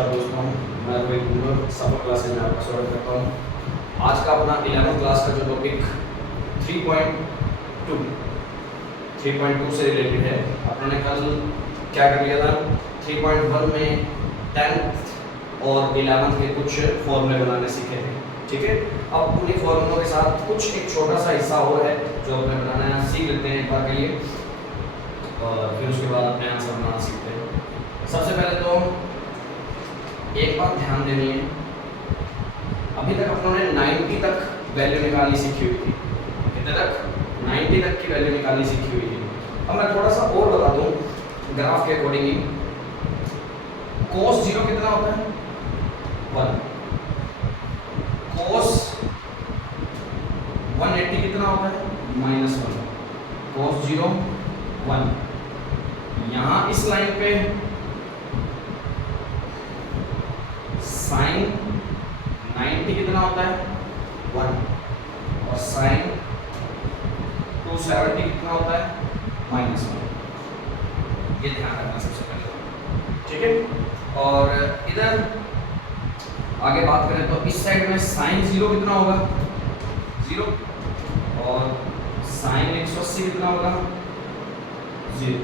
नमस्कार दोस्तों, मैं रोहित कुमार सफर क्लासेज में आपका स्वागत करता हूँ। आज का अपना 11th क्लास का जो टॉपिक 3.2 से रिलेटेड है। अपने कल क्या कर लिया था, 3.1 में 10th और 11th के कुछ फॉर्मूले बनाने सीखे थे। ठीक है, अब उन्हीं फॉर्मूलों के साथ कुछ एक छोटा सा हिस्सा और है जो हमें बनाना सीख लेते हैं एक बार के लिए, और फिर उसके बाद अपने आंसर बनाना सीखते हैं। सबसे पहले तो एक बात ध्यान देनी है, अभी तक अपनों ने 90 तक वैल्यू निकालनी सीखी हुई थी। कितने तक? 90 तक की वैल्यू निकालनी सीखी हुई थी। अब मैं थोड़ा सा और बता दूं ग्राफ के अकॉर्डिंगली। cos 0 कितना होता है? 1। cos 180 कितना होता है? -1। cos 0 1। यहाँ इस लाइन पे sin 90 कितना होता है? 1। और sin 270 कितना होता है? -1। ये ध्यान रखना सबसे पहले, ठीक है। और इधर आगे बात करें तो इस साइड में sin 0 कितना होगा? 0। और sin 180 कितना होगा? 0।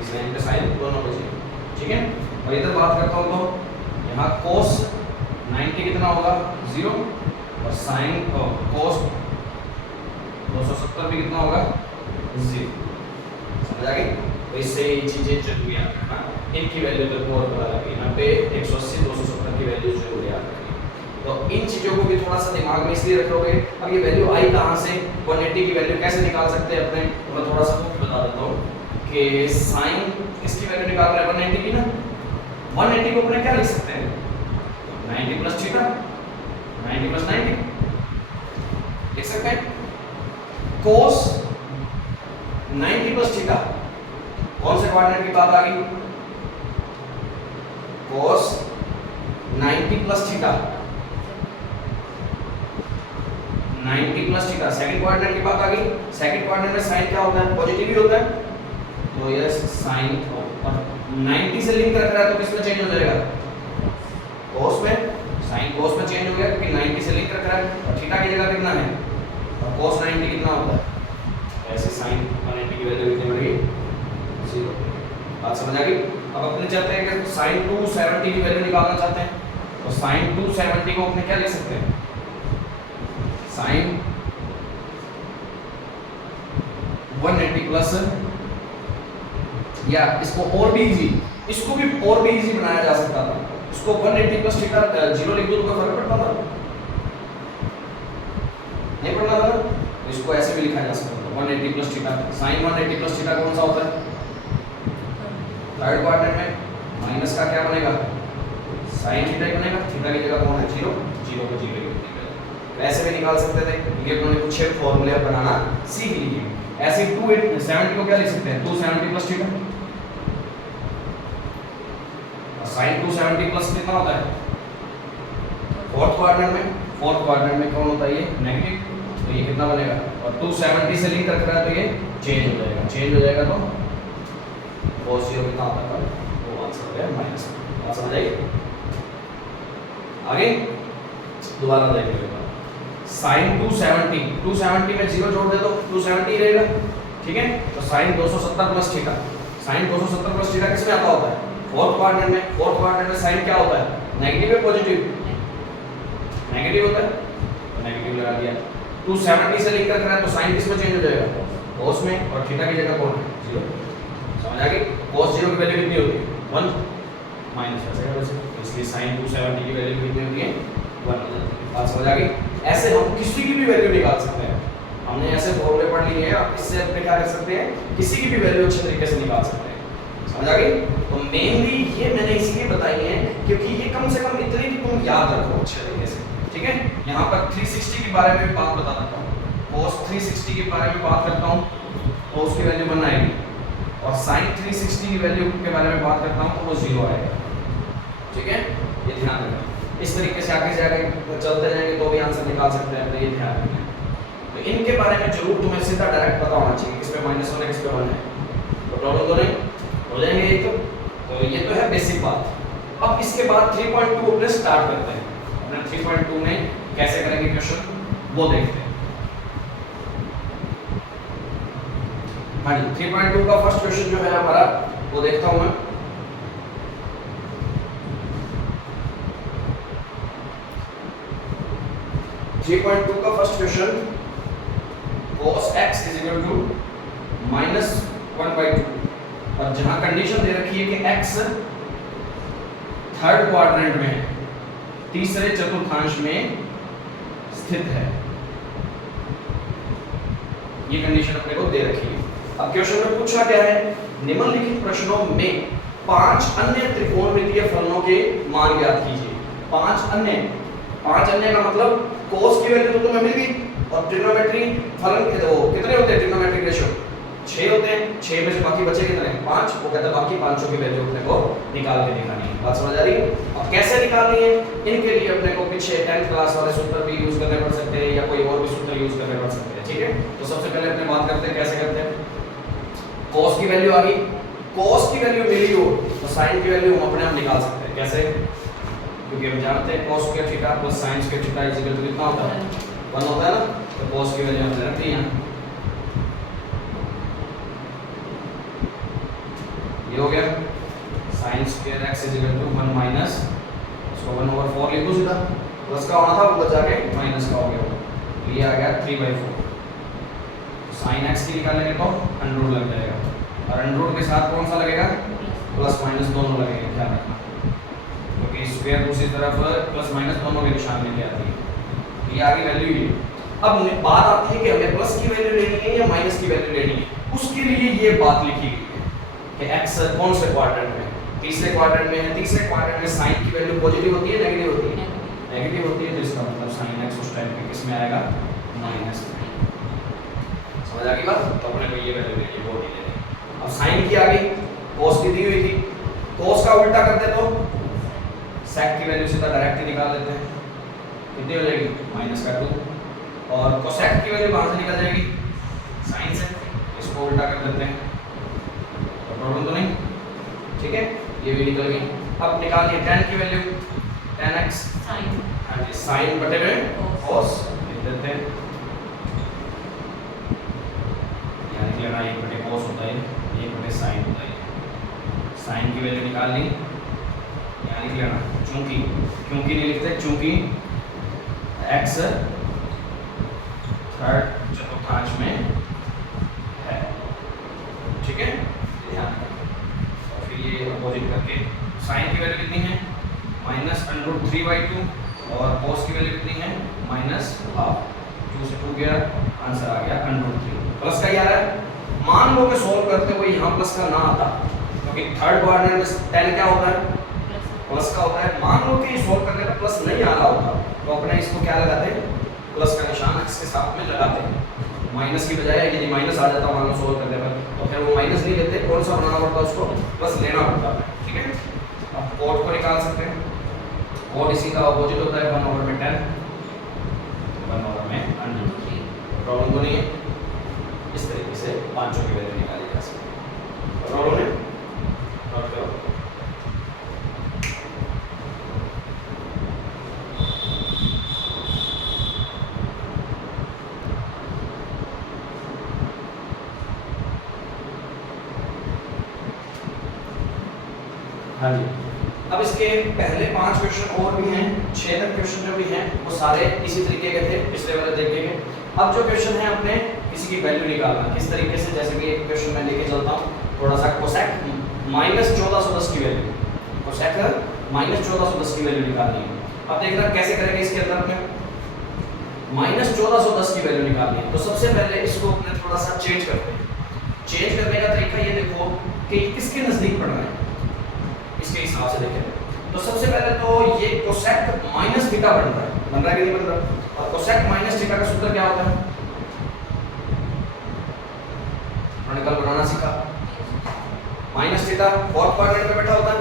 इस लाइन पे sin दोनों को 0, ठीक है। और इधर बात करता हूँ तो यहाँ cos 90 कितना होगा? 0। और sin cos 270 भी कितना होगा? 0। समझ आ गई? तो इससे ये चीज़ें जरूरी याद रखना, इनकी वैल्यू तो और पता लगी 90, 180, 270 की वैल्यू जरूर याद रखनी। तो इन चीज़ों को भी थोड़ा सा दिमाग में इसलिए रखोगे। अब ये वैल्यू आई कहाँ से, 180 की वैल्यू कैसे निकाल सकते हैं अपने, तो मैं थोड़ा सा कुछ बता देता हूँ कि sin इसकी वैल्यू निकाल रहे हैं 180 की ना, 180 को अपने क्या लिख सकते हैं? 90 प्लस थीटा, 90 प्लस 90 लिख सकते हैं। cos 90 प्लस थीटा कौन से क्वाड्रेंट की बात आ गई? cos 90 plus theta, 90 plus theta second quadrant की बात आ गई। सेकंड क्वाड्रेंट में साइन क्या होता है? पॉजिटिव ही होता है। तो ये साइन 90 से लिंक रख रहा है तो किसमें चेंज हो जाएगा? cos में। sin cos में चेंज हो गया क्योंकि 90 से लिंक रख रहा है। और थीटा की जगह कितना है? और cos 90 कितना होता है? ऐसे sin 180 की वैल्यू कितनी बढ़ेगी? 0। बात समझ आ गई? अब अपने चाहते हैं कि sin 270 की वैल्यू निकालना चाहते हैं, तो sin 270 को अपने क्या लिख सकते हैं? sin 180 प्लस, या इसको और भी इजी बनाया जा सकता था। इसको 180 प्लस थीटा 0 लिख दो तो कोई फर्क पड़ता था? नहीं पड़ता था ना। इसको ऐसे भी लिखा जा सकता था 180 plus theta. sin 180 plus theta कौन सा होता है? थर्ड क्वाड्रेंट में माइनस का क्या बनेगा? sin थीटा ही बनेगा। थीटा की जगह कौन है? 0 को 0 लिख देंगे। ऐसे भी निकाल सकते थे क्योंकि अपने कुछ फॉर्मूले बनाना सीख लीजिए। ऐसे 270 को क्या लिख सकते हैं? 270 प्लस थीटा। sin 270 प्लस कितना होता है? फोर्थ क्वाड्रेंट में कौन होता है? ये नेगेटिव। तो ये कितना बनेगा? और 270 से लिंक रख रहा है तो ये चेंज हो जाएगा। तो cos 0 कितना होता है? वो आंसर हो गया माइनस। बात समझ आई? आगे दोबारा देख लो। sin 270 में 0 जोड़ दे तो 270 ही रहेगा, ठीक है। तो sin 270 plus theta, sin 270 plus theta किसमें आता होता है? फोर्थ क्वाड्रेंट में sin क्या होता है? नेगेटिव है पॉजिटिव? नेगेटिव होता है, तो नेगेटिव लगा दिया। 270 से लिंक कर रहा है तो sin किस में चेंज हो जाएगा? cos में। और थीटा की जगह कौन है? 0। समझ आ गई? cos 0 की वैल्यू कितनी होती है? 1 माइनस वैसे, इसलिए sin 270 की वैल्यू कितनी होती है? 1 हो जाती है। बात समझ आ गई? ऐसे हम किसी की भी वैल्यू निकाल सकते हैं। हमने ऐसे फॉर्मूले पढ़ लिए हैं, इससे अपने क्या कर सकते हैं? किसी की भी वैल्यू अच्छे तरीके से निकाल सकते हैं। समझ आ गई? तो मेनली ये मैंने इसलिए बताई है क्योंकि ये कम से कम इतनी कि तुम याद रखो अच्छे तरीके से, ठीक है। यहाँ पर 360 के बारे में भी बात बता देता हूँ। cos 360 के बारे में बात करता हूँ तो उसकी वैल्यू 1 आएगी, और sin 360 की वैल्यू के बारे में बात करता हूँ तो वो 0 आएगा, ठीक है। ये ध्यान रखना। इस तरीके से आगे चलते जाएंगे तो भी आंसर निकाल सकते हैं, तो ये ध्यान रखना। तो इनके बारे में जरूर तुम्हें सीधा डायरेक्ट पता होना चाहिए किस पे -1 है किस पे 1 है। तो प्रॉब्लम तो नहीं हो जाएंगे ये। तो ये तो है बेसिक बात। अब इसके बाद 3.2 अपने स्टार्ट करते हैं। अपने 3.2 में कैसे करेंगे क्वेश्चन वो देखते हैं। हाँ जी, 3.2 का फर्स्ट क्वेश्चन जो है हमारा वो देखता हूं मैं। (3.2) का first question, cos x is equal to -1/2, और जहां कंडीशन दे रखी है कि x थर्ड क्वाड्रेंट में है, तीसरे चतुर्थांश में स्थित है, ये कंडीशन अपने को दे रखी है। अब क्वेश्चन में पूछा क्या है, निम्नलिखित प्रश्नों में 5 अन्य त्रिकोणमितीय फलनों के मान ज्ञात कीजिए। 5 अन्य का मतलब cos की वैल्यू तो तुम्हें मिल गई, और ट्रिग्नोमेट्री फलन के वो कितने होते हैं, ट्रिग्नोमेट्रिक रेशियो 6 होते हैं। 6 में से बाकी बचे कितने, 5। वो कहता है बाकी 5 की वैल्यू अपने को निकाल के दिखानी है। बात समझ आ रही है? अब कैसे निकालनी है, इनके लिए अपने को पीछे 10th क्लास वाले सूत्र भी यूज करने पड़ सकते हैं, या कोई और भी सूत्र यूज करने पड़ सकते हैं। ठीक है, तो सबसे पहले अपने बात करते हैं कैसे करते हैं। cos की वैल्यू आ गई, cos की वैल्यू मिली हो तो sin की वैल्यू हम अपने आप निकाल सकते हैं। कैसे, क्योंकि हम जानते हैं cos square theta plus sin square theta is equal to कितना होता है, 1 होता है ना। तो cos की वैल्यू हमने रख दी है, ये हो गया। sin square x is equal to 1 minus, इसको 1/4 लिख दो सीधा, प्लस का होना था वो बचा के माइनस का हो गया, ये आ गया 3/4। sin x की निकालेंगे तो अंडर लग जाएगा, और अंडर के साथ कौन सा लगेगा, प्लस माइनस दोनों लगेंगे, ध्यान रखना, क्योंकि स्क्वायर दूसरी तरफ प्लस माइनस दोनों के निशान में क्या आती है, ये आगे वैल्यू ही। अब बात आती है कि हमें प्लस की वैल्यू लेनी है या माइनस की वैल्यू लेनी है। उसके लिए ये बात लिखी गई है कि x कौन से क्वाड्रेंट में, तीसरे क्वाड्रेंट में है। तीसरे क्वाड्रेंट में sin की वैल्यू पॉजिटिव होती है, नेगेटिव होती है, नेगेटिव होती है, तो इसका मतलब sin x उस टाइम पे किस में आएगा, माइनस में। समझ आ गई बात? तो अपने को ये वैल्यू लेनी है, वो नहीं लेनी। अब sin की आ गई, cos की दी हुई थी, cos का उल्टा करते तो sec की वैल्यू सीधा डायरेक्ट ही निकाल लेते हैं, कितनी हो जाएगी, -2, और cosec की वैल्यू कहां से निकल जाएगी, sin से, इसको उल्टा कर देते हैं, तो प्रॉब्लम तो नहीं, ठीक है, ये भी निकल गई। अब निकालिए tan की वैल्यू, tan x sin, हाँ जी, sin बटे में cos लिख देते हैं, यानी कि ना 1 बटे cos होता है, 1 बटे sin होता है। sin की वैल्यू निकाल ली, यानी कि ना क्योंकि नहीं लिखते, चूंकि x थर्ड चतुर्थांश में है, ठीक है, ध्यान रखना। और फिर ये अपोजिट करके sin की वैल्यू कितनी है, -√3/2, और cos की वैल्यू कितनी है, -12, 2 से 2 गया, आंसर आ गया √3। प्लस का यार है, मान लो कि सोल्व करते हुए यहाँ प्लस का ना आता, क्योंकि थर्ड क्वाड्रेंट में 10 क्या होता है, प्लस का होता है। मान लो कि सोल्व करने पर प्लस नहीं आ रहा होता, तो अपने इसको क्या लगाते हैं, प्लस का निशान x के साथ में लगाते हैं, माइनस की बजाय। यदि माइनस आ जाता मान लो सोल्व करने पर, तो फिर वो माइनस नहीं लेते, कौन सा बनाना पड़ता है उसको, प्लस लेना पड़ता है, ठीक है। अब कोड को निकाल सकते हैं, कोड इसी का अपोजिट होता है, 1/10, 1/√3। प्रॉब्लम तो नहीं है, इस तरीके से पांचों की वैल्यू निकाली जा सकती है। प्रॉब्लम है, नोट करो। हाँ जी, अब इसके पहले 5 क्वेश्चन और भी हैं, 6 तक क्वेश्चन जो भी हैं वो सारे इसी तरीके के थे, पिछले वाले तरीके के। अब जो क्वेश्चन है अपने किसी की वैल्यू निकालना, किस तरीके से, जैसे कि एक क्वेश्चन मैं लेके चलता हूँ थोड़ा सा, कोसेक -1410 की वैल्यू, कोसेक -1410 की वैल्यू निकालनी है। अब देखना कैसे करेंगे, इसके अंदर में -1410 की वैल्यू निकालनी है। तो सबसे पहले इसको अपने थोड़ा सा चेंज करते हैं। चेंज करने का तरीका ये देखो कि किसके नजदीक पढ़ना है, इसके हिसाब से देखें। तो सबसे पहले तो ये कोसेक -थीटा बन रहा है कि नहीं बन रहा, और कोसेक -थीटा का सूत्र क्या होता है, कल बनाना सीखा, -थीटा फोर्थ क्वाड्रेंट में बैठा होता है,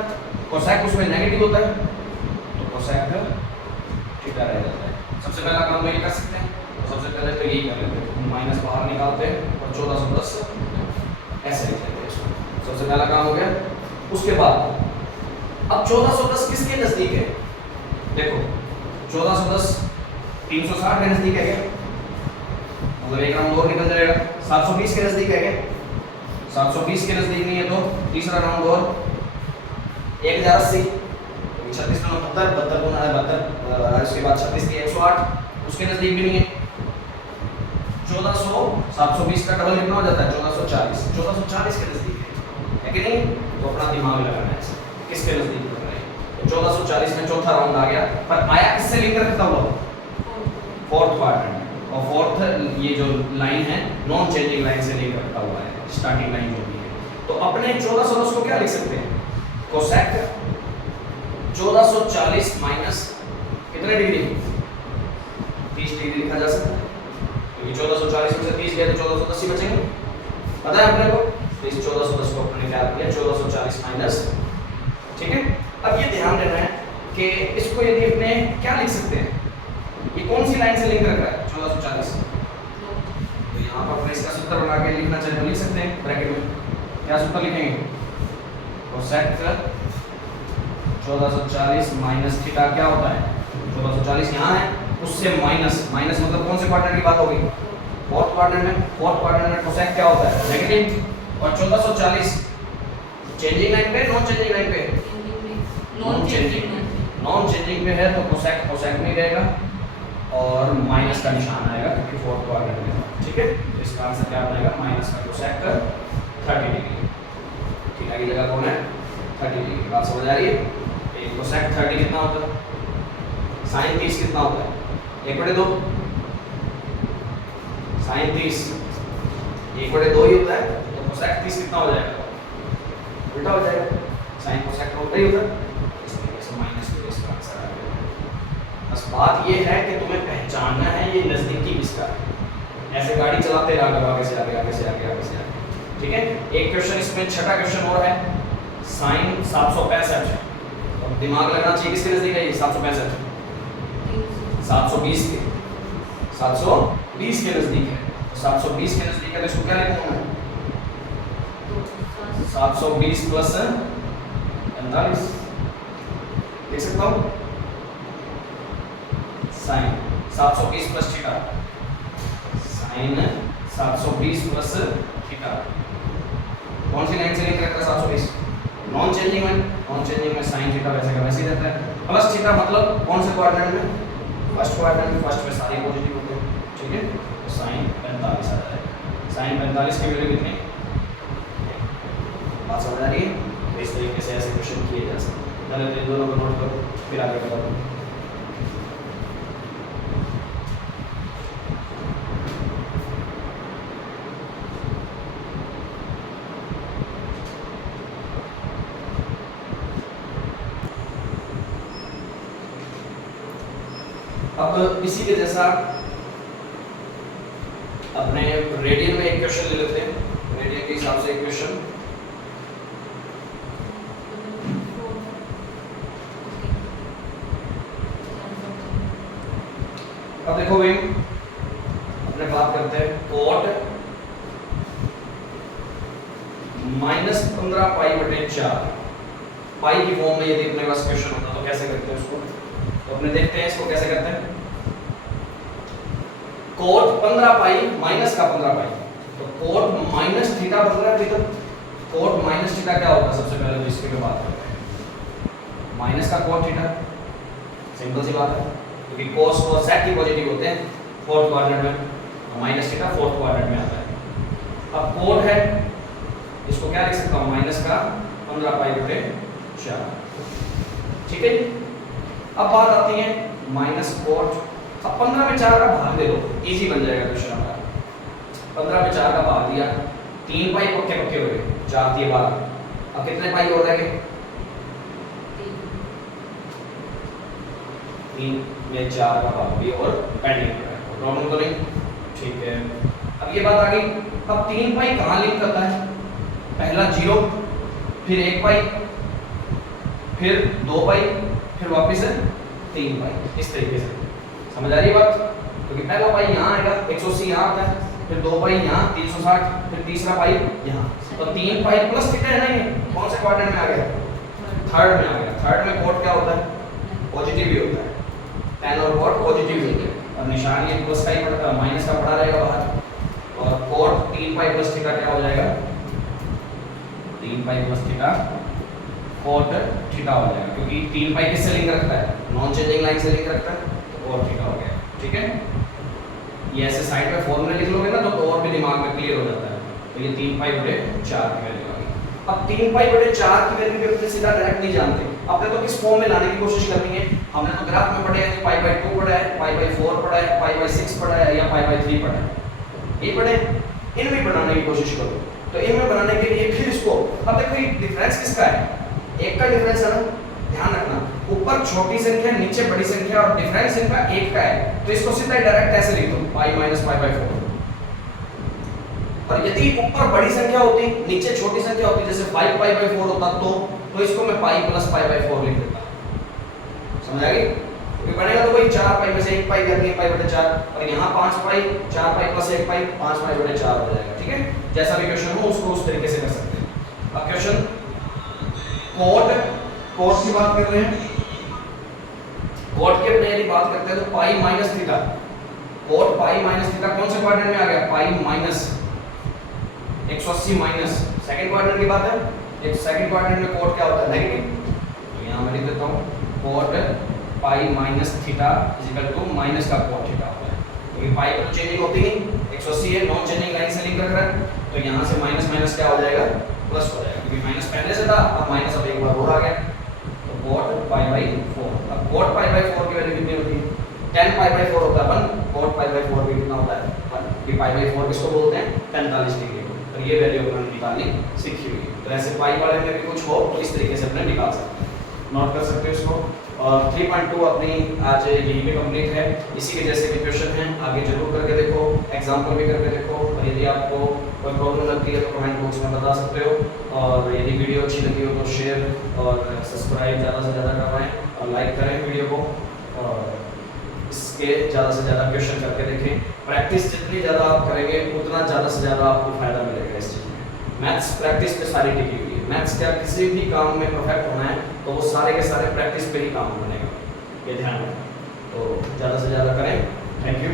कोसेक उसमें नेगेटिव होता है, तो कोसेक थीटा रह जाता है। सबसे पहला काम ये कर सकते हैं, तो सबसे पहले तो यही कर लेते हैं, माइनस बाहर निकालते हैं और 1410 ऐसे लिख लेते हैं इसको। सबसे पहला काम हो गया। उसके बाद अब 1410 किसके नजदीक है? देखो 1410 360 के नजदीक है क्या? मतलब एक राउंड और निकल जाएगा। 720 के नजदीक है क्या? 720 के नजदीक नहीं है तो तीसरा राउंड और 1080, 36 में 72, 72 गुना 72, इसके बाद 36 की 108, उसके नजदीक भी नहीं है। 1400 720 का डबल कितना हो जाता है? 1440, 1440 के नजदीक है कि नहीं? तो अपना दिमाग लगाना है किसके नजदीक लग रहा है। तो 1440 में चौथा राउंड आ गया, पर आया किससे लिंक रखता हुआ? Fourth quadrant. और फोर्थ ये जो लाइन है नॉन चेंजिंग लाइन से लिंक रखता हुआ है, स्टार्टिंग लाइन जो भी है। तो अपने 1410 को क्या लिख सकते हैं? कोसेक 1440 माइनस कितने डिग्री? 30 डिग्री लिखा जा सकता है, क्योंकि 1440 में से 30 गए तो 1410 ही बचेंगे, पता है अपने को। तो इस 1410 को अपने क्या किया? 1440 माइनस, ठीक है। अब ये ध्यान देना है कि इसको यदि अपने क्या लिख सकते हैं, ये कौन सी लाइन से लिंक रख रहा है? 1440। तो यहाँ पर अपने इसका सूत्र बना के लिखना चाहिए तो लिख सकते हैं ब्रैकेट में। क्या सूत्र लिखेंगे? कोसेक 1440 माइनस थीटा क्या होता है? 1440 यहाँ है, उससे माइनस, माइनस मतलब कौन से क्वाड्रेंट की बात होगी? फोर्थ क्वाड्रेंट में। फोर्थ क्वाड्रेंट में कोसेक क्या होता है? नेगेटिव। और 1440 चेंजिंग लाइन पे, नॉन चेंजिंग लाइन पे? Non changing. नॉन चेंजिंग पे है तो कोसेक कोसेक में रहेगा और माइनस का निशान आएगा क्योंकि फोर्थ क्वाड्रेंट में, ठीक है। तो इसका आंसर क्या बनेगा? माइनस का कोसेक 30 डिग्री। थीटा की जगह कौन है? 30 डिग्री। बात समझ आ रही है? एक कोसेक 30 कितना होता है? साइन 30 कितना होता है? 1/2। साइन 30 1/2 ही होता है, तो कोसेक 30 कितना हो जाएगा? उल्टा हो जाएगा। साइन कोसेक का उल्टा ही होता है, इस तरीके से माइनस को इसका आंसर आ गया। बस बात ये है कि तुम्हें पहचानना है ये नजदीकी किसका है। ऐसे गाड़ी चलाते रहा करो, आगे से आगे, आगे से आगे, आगे से आगे, ठीक है। एक क्वेश्चन इसमें छठा क्वेश्चन और है, साइन 765। और दिमाग लगाना चाहिए किसके नजदीक है ये 765? 720 के, 720 के नजदीक है। तो 720 के नजदीक है तो इसको क्या लिखूंगा मैं? 720 प्लस 45 लिख सकता हूँ। Sine 720 plus theta, sine 720 plus theta कौन सी लाइन से लिंक रखता है? 720 नॉन चेंजिंग में। नॉन चेंजिंग में साइन थीटा वैसे का वैसे ही रहता है। प्लस थीटा मतलब कौन से क्वाड्रेंट में? फर्स्ट क्वाड्रेंट में। फर्स्ट में सारे पॉजिटिव होते हैं, ठीक है। तो साइन 45 आ जाएगा। साइन 45 की वैल्यू कितनी? बात समझ आ रही है? तो इस तरीके से ऐसे क्वेश्चन किए जा सकते हैं। पहले तो इन दोनों को नोट करो, फिर आगे बताओ। अब इसी के जैसा अपने रेडियन में एक क्वेश्चन ले लेते हैं। रेडियन के हिसाब से एक क्वेश्चन। अब देखो भाई, अपने बात करते हैं कोट -15 पाई/4 पाई की फॉर्म में यदि अपने पास क्वेश्चन होता तो कैसे करते हैं उसको? तो अपने देखते हैं इसको कैसे करते हैं। कोट 15 पाई माइनस का 15 पाई, तो कोट माइनस थीटा बन रहा है अभी तक। कोट माइनस थीटा क्या होता है? सबसे पहले तो इसके बात करते हैं। माइनस का कोट थीटा, सिंपल सी बात है, क्योंकि कोस और सेक ही पॉजिटिव होते हैं फोर्थ क्वाड्रेंट में, माइनस थीटा फोर्थ क्वाड्रेंट में आता है। अब कोट है, इसको क्या लिख सकता हूँ? माइनस का 15 पाई/4, ठीक है। अब बात आती है माइनस कोट। अब 15 में 4 का भाग दे दो, इजी बन जाएगा क्वेश्चन हमारा। 15 में 4 का भाग दिया, 3 पाई पक्के पक्के हो गए, 4 दिए 12। अब कितने पाई हो जाएंगे? 3 में 4 का भाग भी और पेंडिंग है, प्रॉब्लम तो नहीं, ठीक है। अब ये बात आ गई। अब 3 पाई कहाँ लिंक करता है? पहला 0, फिर 1 पाई, फिर 2 पाई, फिर वापस है 3 पाई। इस तरीके से समझ आ रही है बात? क्योंकि पहला पाई यहाँ आएगा, 180 यहाँ आता है, फिर 2 पाई यहाँ 360, फिर तीसरा पाई यहाँ, तो 3 पाई प्लस थीटा है ना, ये कौन से क्वाड्रेंट में आ गया? थर्ड में आ गया। थर्ड में कोट क्या होता है? पॉजिटिव ही होता है, tan और cot पॉजिटिव ही होते हैं और निशान ये प्लस का ही पड़ता है, माइनस का पड़ा रहेगा बाहर। और cot 3 पाई प्लस थीटा क्या हो जाएगा? 3 pi plus theta cot theta हो जाएगा, क्योंकि 3 पाई किससे लिंक रखता है? नॉन चेंजिंग लाइन से लिंक रखता है, तो cot थीटा हो गया। ठीक है, ये ऐसे साइड पे फॉर्मूला लिख लोगे ना तो और भी दिमाग में क्लियर हो जाता है। तो ये 3 पाई बटे 4 की वैल्यू आ गई। अब 3 पाई बटे 4 की वैल्यू भी अपने सीधा डायरेक्ट नहीं जानते, अपने तो किस फॉर्म में लाने की कोशिश करनी है? हमने तो ग्राफ में पढ़े हैं, पाई बाय 2 पढ़ा है, पाई बाय 4 पढ़ा है, पाई बाय 6 पढ़ा है या पाई बाय 3 पढ़ा है, ये पढ़े। इनमें बनाने की कोशिश करो, तो इनमें बनाने के लिए फिर इसको, अब देखो ये डिफरेंस किसका है? एक का डिफरेंस है ना, ध्यान रखना, ऊपर छोटी संख्या नीचे बड़ी संख्या और डिफरेंस इनका एक का है, तो इसको सीधा डायरेक्ट ऐसे लिख दो, पाई माइनस पाई बाय 4। और यदि ऊपर बड़ी संख्या होती नीचे छोटी संख्या होती, जैसे 5 पाई बाय 4 होता, तो इसको मैं पाई प्लस पाई बाय 4 लिख देता। समझ आ गई? क्योंकि बनेगा तो वही 4 पाई में से 1 पाई करनी है, पाई बटे 4, और यहाँ 5 पाई, 4 पाई प्लस 1 पाई, 5 पाई बटे 4 हो जाएगा। ठीक है, जैसा भी क्वेश्चन हो उसको उस तरीके से कर सकते हैं। अब क्वेश्चन कोट की बात कर रहे हैं, कोट के अपने यदि बात करते हैं तो पाई minus theta, coat pi minus theta कौन से क्वाड्रेंट में आ गया? Pi minus 180 minus second quadrant की बात है। एक सेकंड क्वाड्रेंट में कोट क्या होता है? नेगेटिव, तो यहाँ मैं लिख देता हूँ cot pi minus theta equal to minus का कोट थीटा होता है, क्योंकि पाई तो चेंजिंग होती नहीं, 180 है, नॉन चेंजिंग लाइन से लिंक रख रहा है, तो यहाँ से माइनस माइनस क्या हो जाएगा? प्लस हो जाएगा, क्योंकि माइनस पहले से था, अब माइनस अब एक बार और आ गया, तो कोट पाई बाई 4। अब कोट पाई बाई 4 की वैल्यू कितनी होती है? 10 पाई बाई 4 होता है 1, कोट पाई बाई 4 भी कितना होता है? 1। ये पाई बाई 4 किसको बोलते हैं? 45 डिग्री को। और ये वैल्यू अपने निकालनी सीखी हुई है, तो ऐसे पाई वाले में भी कुछ हो तो इस तरीके से अपने निकाल सकते हैं, नोट कर सकते हो इसको। और 3.2 अपनी आज यही पे कंप्लीट है। इसी के जैसे भी क्वेश्चन हैं आगे जरूर करके देखो, एग्जाम्पल भी करके देखो, और यदि आपको कोई प्रॉब्लम लगती है तो कमेंट बॉक्स में बता सकते हो। और यदि वीडियो अच्छी लगी हो तो शेयर और सब्सक्राइब ज़्यादा से ज़्यादा करवाएं और लाइक करें वीडियो को, और इसके ज़्यादा से ज़्यादा क्वेश्चन करके देखें। प्रैक्टिस जितनी ज़्यादा आप करेंगे उतना ज़्यादा से ज़्यादा आपको फायदा मिलेगा इस चीज़ में। मैथ्स प्रैक्टिस पे सारी टिकी हुई है, मैथ्स क्या किसी भी काम में परफेक्ट होना है तो वो सारे के सारे प्रैक्टिस पे ही काम बनेगा, ये ध्यान रखें। तो ज़्यादा से ज़्यादा करें। Thank you.